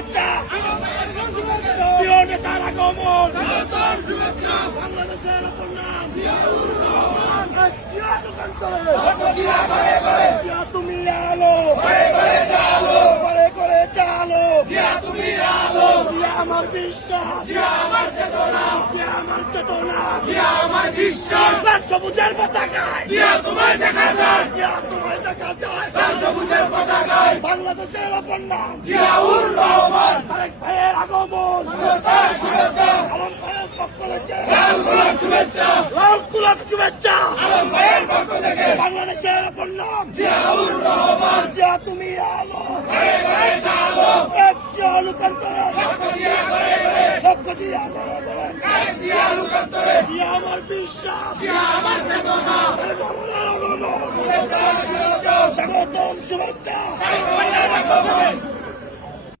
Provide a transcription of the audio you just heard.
শুভেচ্ছা প্রিয় নেতার আগমন বাংলাদেশের অপর নাম তুমি আলো করে করে চালো তুমি আলো আমার বিশ্বাস আমার চেতনা আমার বিশ্বাস সবুজের পতাকায় তোমায় দেখা যায় সবুজের পতাকায় বাংলাদেশের অপর নাম জিয়াউর রহমান আরেক ভাইয়ের আগমন আলম ভাইয়ের পক্ষ থেকে লাল গোলাপ শুভেচ্ছা আলম ভাইয়ের পক্ষ থেকে বাংলাদেশের অপর নাম জিয়াউর রহমান জিয়া তুমি আলো জিয়া লুকান্তরে লক্ষ জিয়া জিয়া আমার বিশ্বাস আমার চেতনা স্বাগতম শুভেচ্ছা